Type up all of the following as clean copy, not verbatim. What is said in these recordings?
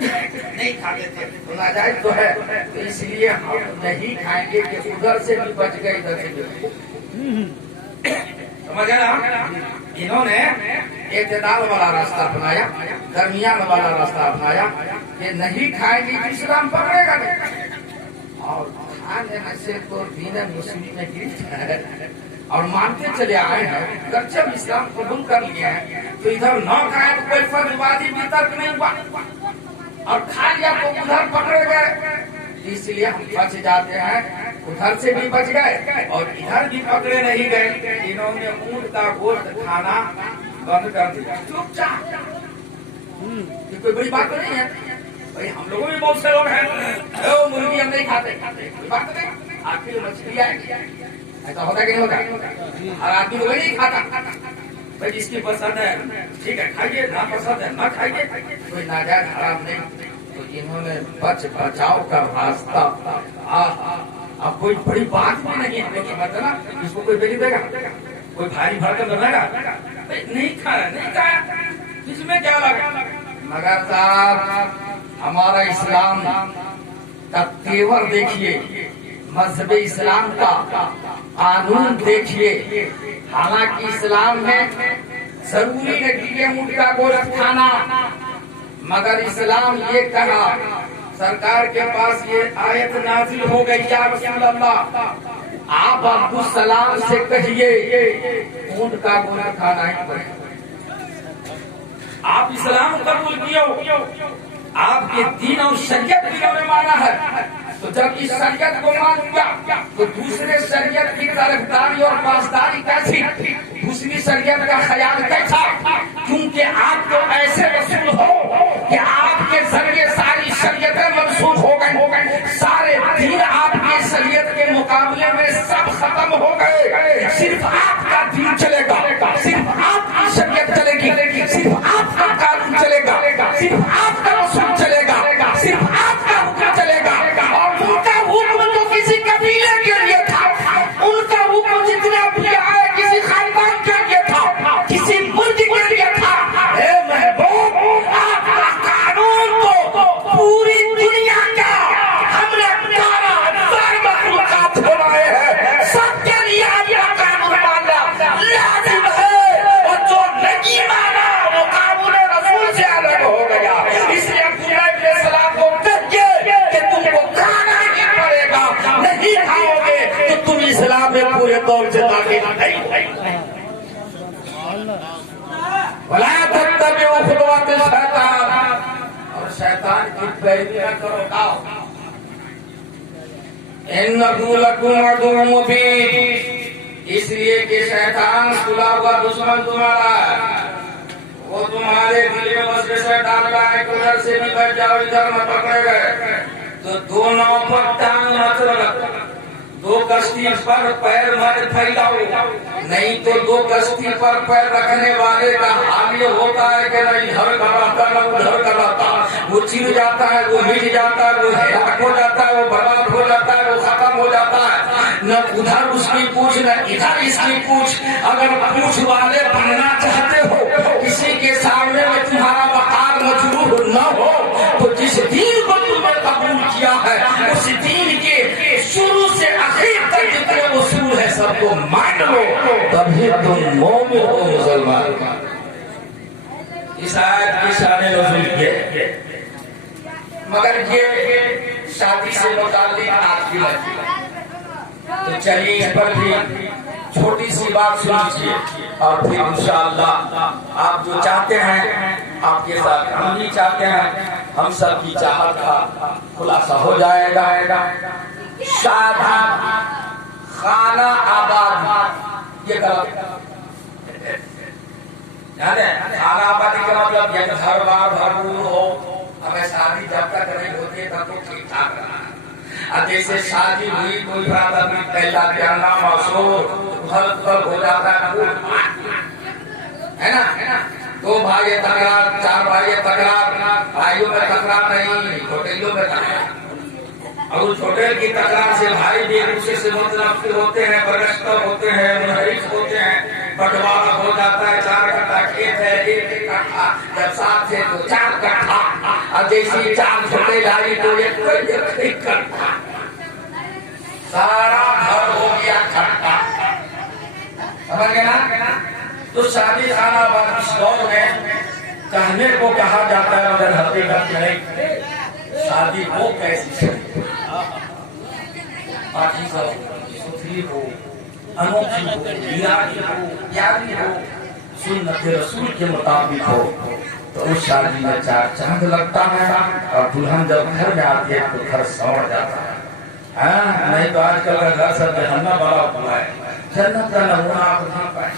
نہیں کھاتے تھے تو ناجائز تو ہے، تو اس لیے ہم نہیں کھائیں گے کہ ادھر سے بھی بچ گئے ادھر سے بھی بچ گئے۔ سمجھ گئے نا؟ انہوں نے اعتدال والا راستہ اپنایا، درمیان والا راستہ اپنایا کہ نہیں کھائیں گے تو اسلام پکڑے گا نہیں، اور کھانے سے تو دین مسلم میں گرفت ہے اور مانتے چلے آئے ہیں، اگرچہ اسلام قبول کر لیے ہیں تو ادھر نہ کھائیں تو کوئی فرض واجب بھی ترک نہیں ہوا، اور کھا لیا تو ادھر پکڑے گئے، اس لیے ہم بچ جاتے ہیں، ادھر سے بھی بچ گئے اور ادھر بھی پکڑے نہیں گئے۔ انہوں نے اونٹ کا گوشت کھانا بند کر دیا چپ چاپ، یہ کوئی بڑی بات تو نہیں ہے بھائی، ہم لوگوں میں بہت سے لوگ ہیں مرغی ہم نہیں کھاتے، کوئی بات نہیں، آخر مچھلی آئے گی، ایسا ہوتا ہے کہ نہیں ہوتا؟ ہر آدمی کو نہیں کھاتا بھائی، جس کی پسند ہے ٹھیک ہے کھائیے، نہ پسند ہے نہ کھائیے، کوئی ناجائز حرام نہیں۔ تو انہوں نے بچاؤ کا راستہ، اب کوئی بڑی بات بھی نہیں ہے لیکن مطلب اس کو کوئی بیچ دے گا، کوئی بھاری بھرکم بنے گا نہیں کھایا نہیں کھایا، اس میں کیا لگا؟ مگر صاحب ہمارا اسلام کا تیور دیکھیے، مذہب اسلام کا قانون دیکھیے، حالانکہ اسلام میں ضروری نہیں ہے اونٹ کا گوشت کھانا، مگر اسلام یہ کہا، سرکار کے پاس یہ آیت نازل ہو گئی، یا رسول اللہ آپ عبدالسلام سے کہیے اونٹ کا گوشت کھانا ہی پڑے، آپ اسلام قبول کیے، آپ کے دین اور شریعت بھی انہوں نے مانا ہے، تو جب اس شریعت کو مان لیا تو دوسرے شریعت کی طرفداری اور پاسداری کیسی، دوسری شریعت کا خیال کیسا؟ کیونکہ آپ تو ایسے رسول ہو کہ آپ کے ذریعے ساری شریعتیں منسوخ ہو گئی، سارے دین آپ کے شریعت کے مقابلے میں سب ختم ہو گئے، صرف آپ کا دین چلے گا، صرف آپ کی شریعت چلے گی، صرف آپ کا قانون چلے گا، صرف آپ کا رسول چلے گا، صرف آپ کا حکم چلے گا، اور ان کا حکم تو کسی قبیلے کے لیے تھا، ان کا حکم جتنا بھی آئے کسی خاندان کے لیے تھا، کسی ملک کے لیے تھا۔ اے محبوب آپ کا قانون تو پوری دنیا کا ہم نے 12,000 مخلوقات بنائے ہیں، سب کے لیے آپ کا قانون ماننا لازم ہے، اور جو نہیں مانا وہ قانون رسول سے الگ ہو گیا، اس لیے عبداللہ ابن سلام کو کہیے کہ تم کو کھانا ہی پڑے گا، نہیں کھاؤ گے تو تم اسلام میں پورے طور سے داخل نہیں ہوگے۔ وَلَا تَتَّبِعُوا خُطُوَاتِ الشَّيْطَانِ، اور شیطان کی پیروی نہ کرو، إِنَّهُ لَكُمْ عَدُوٌّ مُّبِينٌ، اس لیے کہ شیطان کھلا ہوا دشمن تمہارا ہے، وہ تمہارے دل میں وسوسے ڈال رہا ہے کہ ادھر سے بھی بچ جاؤ، ادھر نہ پکڑے گئے تو دو ناؤ پر ٹانگ مت رکھ، دو کشتی پر پیر مت پھیلاؤ، نہیں تو دو کشتی پر پیر رکھنے والے کا حال یہ ہوتا ہے کہ نہ ادھر کا رہتا نہ ادھر کا رہتا، وہ چر جاتا ہے، وہ مٹ جاتا ہے، وہ ہلاک ہو جاتا ہے، وہ برباد ہو جاتا ہے، وہ ختم ہو جاتا ہے، نہ ادھر اس کی پوچھ نہ ادھر اس کی پوچھ۔ اگر پوچھ والے بننا چاہتے ہو، کسی کے سامنے میں تمہارا وقار مجروح نہ ہو، تو جس دین کو تم نے قبول کیا ہے اس دین کے شروع سے آخر تک جتنے اصول ہیں سب کو مان لو، تبھی تم مومن ہو، مسلمان۔ اس آیت کی شان نزول یہ، مگر یہ شادی سے متعلق آج کی لگی، تو چلیے اس پر بھی چھوٹی سی بات سن لیجیے، اور پھر انشاءاللہ آپ جو چاہتے ہیں آپ کے ساتھ ہم بھی چاہتے ہیں، ہم سب کی چاہت کا خلاصہ ہو جائے گا۔ شادی خانہ آباد، یہ غلط ہے، خانہ آبادی کا مطلب یہ گھر بار بھرپور ہو، ہمیں شادی جب تک نہیں ہوتی تب تو ٹھیک ٹھاک رہا ہے، اب جیسے شادی ہوئی کوئی بات ابھی پہلا جانا موصول ادھر ہو جاتا ہے نا، دو بھائی تکرار، چار بھائی تکرار، بھائیوں میں تکرار نہیں، چھوٹیوں میں تکرار، اور چھوٹے کی تکرار سے بھائی بھی ایک دوسرے سے متنفر ہوتے ہیں، برگشتہ ہوتے ہیں، منحرف ہوتے ہیں، بٹوارا ہو جاتا ہے، 4 کٹھا کھیت ہے، 1 کٹھا، جب 7 ہے تو 4 کٹھا، اور جیسی چاند چھوٹے لائی تو ایک کرتا سارا گھر ہو گیا کھٹا. سمجھ گئے نا؟ تو شادی خانہ بات اس دور میں کہنے کو کہا جاتا ہے مگر حقیقت نہیں. شادی ہو کیسی پاکیزہ ہو، ستھری ہو، انوکھی ہو، نیاری ہو، پیاری ہو، سنت رسول کے مطابق ہو تو اس شادی میں چار چاند لگتا ہے اور دلہن جب گھر میں آتی ہے تو گھر سنور جاتا ہے. ہاں نہیں تو آج کل کا گھر سب جہنم والا ہوا ہے. جنت کا نمونہ آپ نہیں پائیں.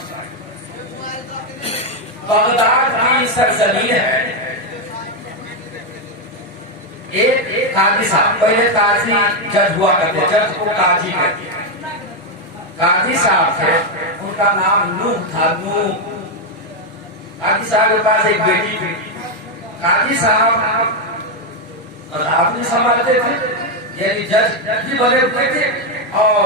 بغداد کی سرزمین ہے. ایک قاضی صاحب، پہلے قاضی جج ہوا کرتے، جج کو قاضی کہتے ہیں. قاضی صاحب تھے، ان کا نام نوح تھا. نوح قاضی صاحب کے پاس ایک بیٹی تھی. قاضی صاحب آدمی سنبھالتے تھے، یعنی جج بھی بنے ہوئے تھے اور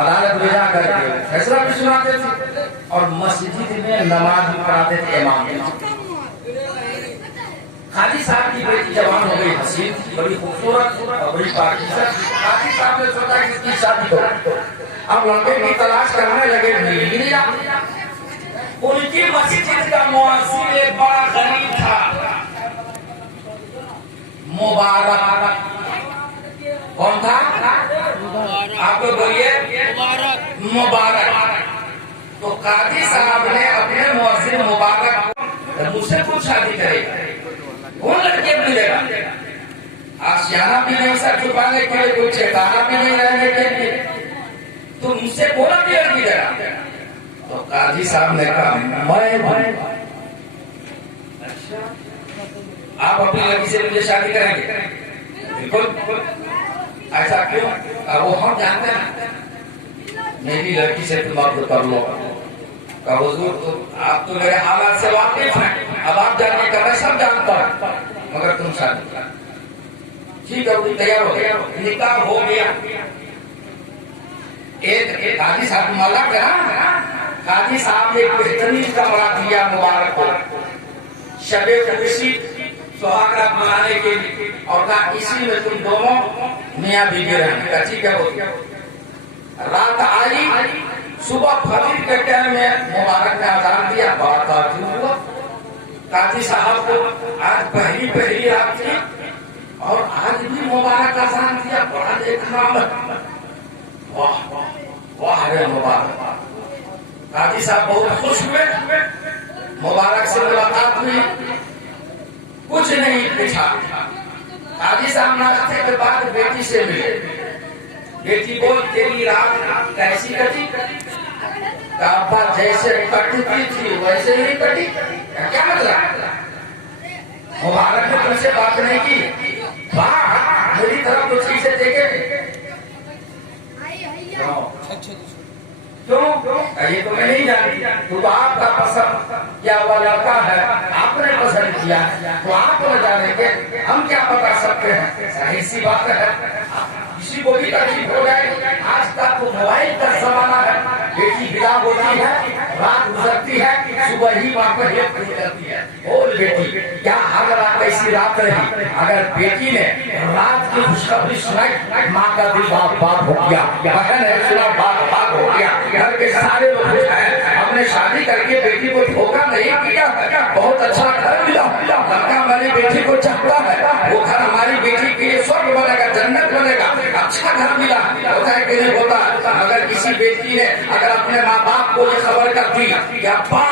عدالت میں جا کر کے فیصلہ بھی سناتے تھے اور مسجد میں نماز بھی پڑھاتے تھے امام کے. قاضی صاحب کی بیٹی جوان ہو گئی، حسین تھی، بڑی خوبصورت اور بڑی پاکیزہ. قاضی صاحب نے سوچا کہ اس کی شادی کرو. اب لڑکے کی تلاش کرنے لگے، نہیں ملا. ان کی مسجد کا مؤذن ایک بڑا غریب تھا، مبارک. کون تھا؟ آپ کو بولیے. مبارک. تو قاضی صاحب نے اپنے مؤذن مبارک مجھ سے کچھ شادی کرے کون لڑکے ملے گا؟ آشیانہ بھی نہیں سر چھپانے کے لیے، کوئی ٹھکانا بھی نہیں رہنے کے لیے، تو مجھ سے کون بھی لڑکی لے گا؟ تو قاضی صاحب نے کہا میں آپ اپنی لڑکی سے مجھے شادی کریں گے؟ بالکل. ایسا کیوں؟ اب وہ ہم جانتے ہیں میری لڑکی سے تم عقد کر لو. کہ حضور آپ تو میرے حالات سے واقف ہیں، اب آپ جاننے کا میں سب جانتا ہوں، مگر تم شادی کرا. ٹھیک ہے، وہ تیار ہو گیا، نکاح ہو گیا. ایک قاضی صاحب مالا کرا. قاضی صاحب نے ایک بہترین کمرہ دیا مبارک کو شب خوشی سہاگ رات منانے کے لیے، اور کہا اسی میں تم دونوں میاں بیوی رہنے کا. ٹھیک ہے، ہو گیا. رات آئی، صبح فجر کے ٹائم میں مبارک نے اذان دیا، بڑا تعجب ہوا. قاضی صاحب کو آج پہلی رات تھی اور آج بھی مبارک اذان دیا، بڑا دیکھنا. واہ واہ رے مبارک. قاضی صاحب بہت خوش ہوئے. مبارک سے ملاقات ہوئی، کچھ نہیں پوچھا. قاضی صاحب ناشتے کے بعد بیٹی سے ملے. بیٹی بول تیری رات کیسی کٹی؟ ابا جیسے کٹتی تھی ویسے ہی کٹی. کیا مطلب؟ مبارک نے تم سے بات نہیں کی؟ واہ، میری طرف کچھ چیزیں دیکھے. کیوں؟ یہ تو میں نہیں جانتی. تو آپ کا پسند کیا ہوا لڑکا ہے، آپ نے پسند کیا تو آپ نہ جانے کے ہم کیا بتا سکتے ہیں؟ صحیح سی بات ہے، کسی کو بھی تکلیف ہو جائے. آج تک تو موبائل کا زمانہ ہے. بیٹی بلا ہوتی ہے، رات گزرتی ہے، صبح ہی ماں پر ہیلپ ہو جاتی ہے. بول بیٹی کیا ہر رات ایسی رات رہی؟ اگر بیٹی نے رات کی خوشخبری سنائی، ماں کا دل باغ باغ ہو گیا. بہن ہے سنا باغ باغ ہو گیا. گھر کے سارے لوگ خوش ہیں. ہم نے شادی کر کے بیٹی کو دھوکہ نہیں کیا، بہت اچھا گھر ملا. لڑکا ہماری بیٹی کو چاہتا ہے، وہ گھر ہماری بیٹی کے لیے سورگ بنے گا، جنت بنے گا. اچھا گھر ملا. ہوتا ہے کہ نہیں ہوتا؟ اگر کسی بیٹی نے اگر اپنے ماں باپ کو یہ خبر کر دی کہ ابا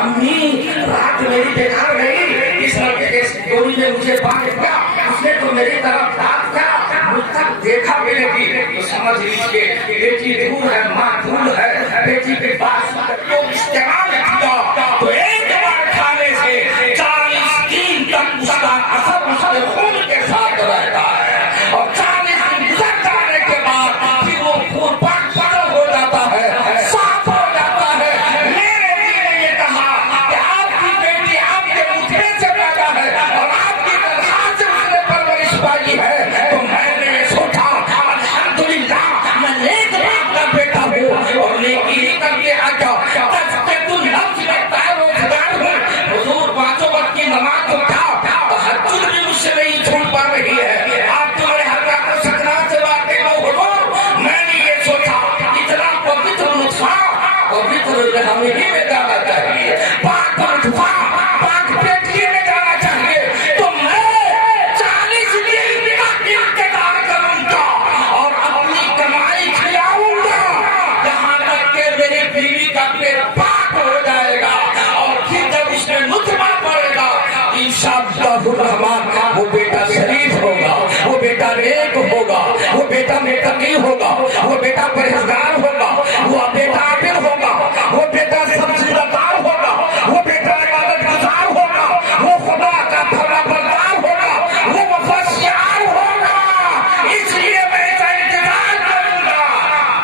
امی رات میری بیکار گئی، اس لڑکے کے ڈولی نے مجھے باندھ دیا، اس نے تو میری طرف بات کیا، مجھ تک دیکھا بھی نہیں، تو سمجھ لیجیے بیٹی دور ہے، ماں دور ہے. بیٹی کے پاس تو استعمال کیا تو ایک بار کھانے سے 40 دن تک اس کا اثر اس کے خون کے ساتھ رہتا ہے، اور 40 دن گزر جانے کے بعد پھر وہ خون پاک ہو جاتا ہے، صاف ہو جاتا ہے. میرے دل نے یہ کہا کہ آپ کی بیٹی آپ کے مجھے سے پیدا ہے اور آپ کی تنخواہ سے اس نے پرورش پائی ہے، تو میں نے یہ سوچا الحمدللہ میں نیک باپ کا بیٹا ہوں اور نیکی کر کے آجا. حضور 5 وقت کی نماز اٹھا، تہجد بھی سے نہیں چھوٹ پا رہی ہے. آپ تمہارے حلقہ کو سکرات سے واقع نہ ہو. میں نے یہ سوچا اتنا پوتر نطفہ پوتر رحم ہی میں جانا چاہیے, پاک نطفہ پاک پیٹھی میں جانا چاہیے. تو میں 40 دن کا انتظار کروں گا اور اپنی کمائی کھلاؤں گا جہاں تک کہ میری بیوی کا پیٹ پاک ہو جائے گا. اور پھر جب اس میں نطفہ پڑے گا انشاءاللہ الرحمن وہ بیٹا شریف ہوگا, وہ بیٹا نیک ہوگا, وہ بیٹا متقی ہوگا, وہ بیٹا پرہیزگار ہوگا, وہ بیٹا عابد ہوگا, وہ بیٹا سبزیدار ہوگا, وہ بیٹا عبادت گزار ہوگا, وہ خدا کا فرما بردار ہوگا, وہ مفسر ہوگا. اس لیے میں اس کا انتظار کروں گا.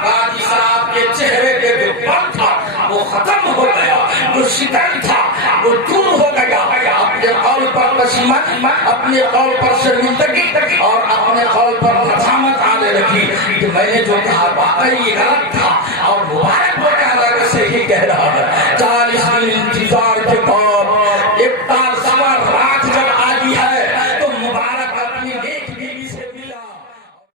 قاضی صاحب کے چہرے پہ جو پن تھا وہ ختم ہو گیا, جو شکن تھا وہ دور ہو گیا. اپنے قول پر پشیمانی, اپنے قول پر شرمندگی اور اپنے قول پر ندامت آنے لگی کہ میں نے جو کہا واقعی یہ غلط تھا اور مبارک ہو کہ اللہ صحیح کہہ رہا ہے. 40